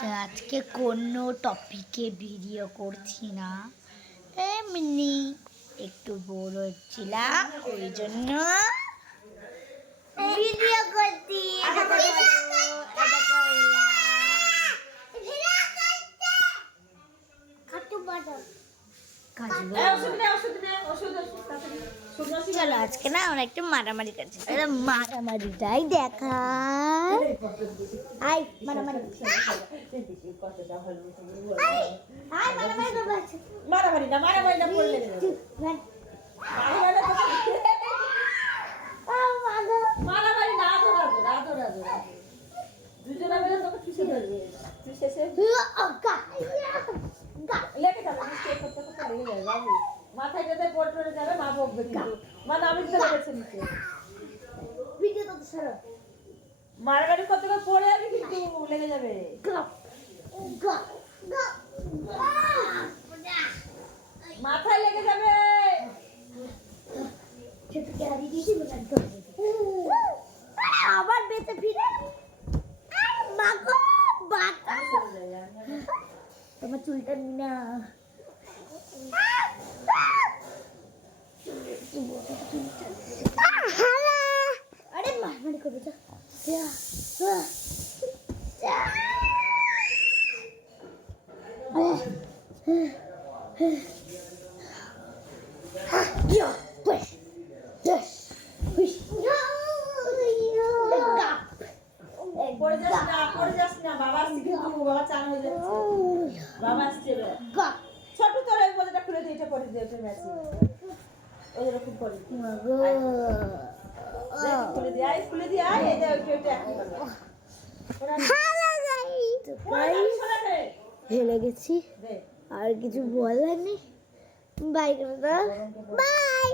তো আজকে কোনো টপিকে ভিডিও করছি না, এমনি একটু বোর হচ্ছিলাম, ওই জন্য ভিডিও করছি। চলো আজকে না আমরা একটু মারামারি করছি, মারামারিটাই দেখাই। আই মারামারি মারামারি না পড়লে মারামারি না দুজনে মিলে তোকে পিছে ধরবে, তুই শেষে লেগে যাবে, করতে করতে লেগে যাবে বাবু, মাথায় যেতে পড়ে যাবে, মা বকবে কিন্তু মানে আমি তো লেগেছে নিচে ভিডিও তো সরো মারামারি করতে করতে পড়ে যাবে কিন্তু লেগে যাবে। মাথায় লেগে যাবে। আবার বেঁচে ফিরে তোমার চুলটা না আরে মারামারি করবে যা পড়ে যাস না বাবা আসছে কিন্তু বাবা চান হয়ে যাচ্ছে, বাবা আসছে ছোট তোর এই বলটা খুলে দিয়ে এটা পড়ে দিয়ে ওটা ম্যাচে ওই রকম করে খুলে দিয়ে আয় এই দে ওইটা হেলে গেছি, আর কিছু বলার নেই। Bye bye.